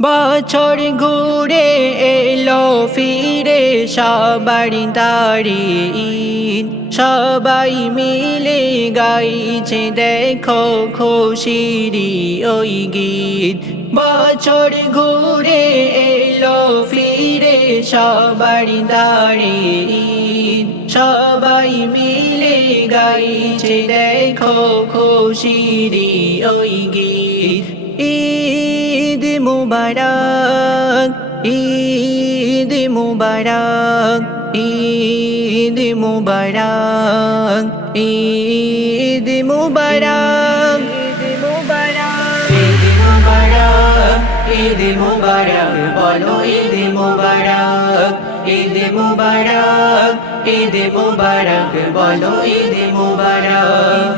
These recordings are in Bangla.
বছর ঘুরে এলো ফিরে সবার দাড়ি ঈদ, সবাই মিলে গাইছে দেখো খুশিরি ওই গীত। বছর ঘুরে এলো ফিরে সবার দাড়ি ঈদ, সবাই মিলে গাইছে দেখো খুশিরি ওই গীত। ঈদ মুবারক, ঈদ মুবারক, ঈদ মুবারক, ঈদ মুবারক, ঈদ মুবারক, ঈদ মুবারক, বলো ঈদ মুবারক, ঈদ মুবারক, ঈদ মুবারক, বলো ঈদ মুবারক।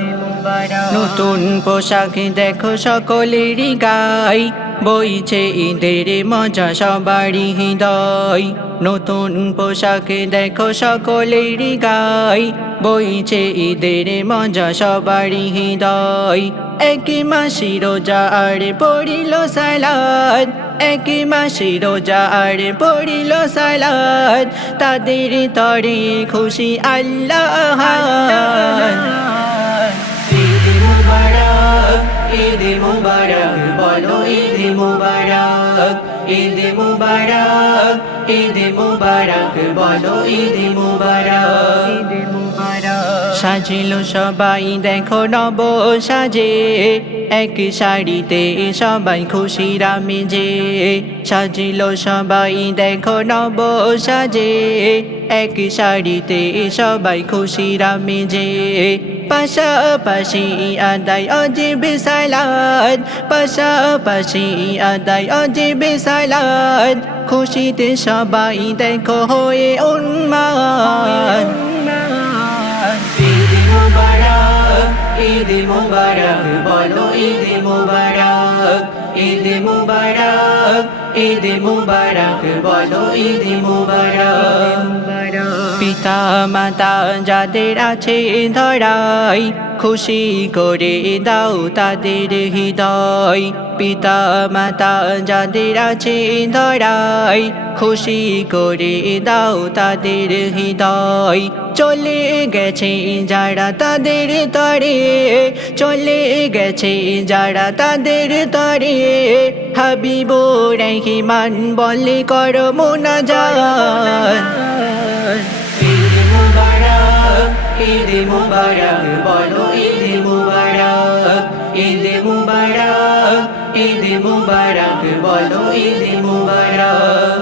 নতুন পোশাক দেখো সকলেরই গায়, বইছে ঈদের মজা সবারই হৃদয়। নতুন পোশাক দেখো সকলেরই গায়, বইছে ঈদের মজা সবারই হৃদয়। এক মাসি রোজা আর পড়িল সালাত, এক মাসি রোজা আর পড়িল সালাত, তাদের তরে খুশি আল্লাহ। ঈদ মুবারক, বলো ঈদ মুবারক, ঈদ মুবারক, ঈদ মুবারক, বলো ঈদ মুবারক। সাজিল সবাই দেখো নব সাজে, এক শাড়িতে সবাই খুশিরা মেজে। সাজিল সবাই দেখো নব সাজে, এক শাড়িতে সবাই খুশিরা মেজে। পাশাপাশি আদায় অজিব সালাত, পাশাপাশি আদায় অজিব সালাত, খুশিতে সবাই দেখো হয়ে উন্মাদ। ঈদ মুবারক, ঈদ মুবারক, বলো ঈদ মুবারক, ঈদ মুবারক, ঈদ মুবারক, বলো ঈদ মুবারক। পিতা মাতা যাদের আছে ধরাই, খুশি করে দাও তাদের হৃদয়। পিতা মাতা যাদের আছে ধরাই, খুশি করে দাও তাদের হৃদয়। চলে গেছে যারা তাদের তরে, চলে গেছে যারা তাদের তরে, হাবিবুর রহমান বলে করো মুনাজাত। ঈদ মুবারক, ঈদ মুবারক, বলো ঈদ মুবারক, ঈদ মুবারক, ঈদ মুবারক, বলো ঈদ মুবারক।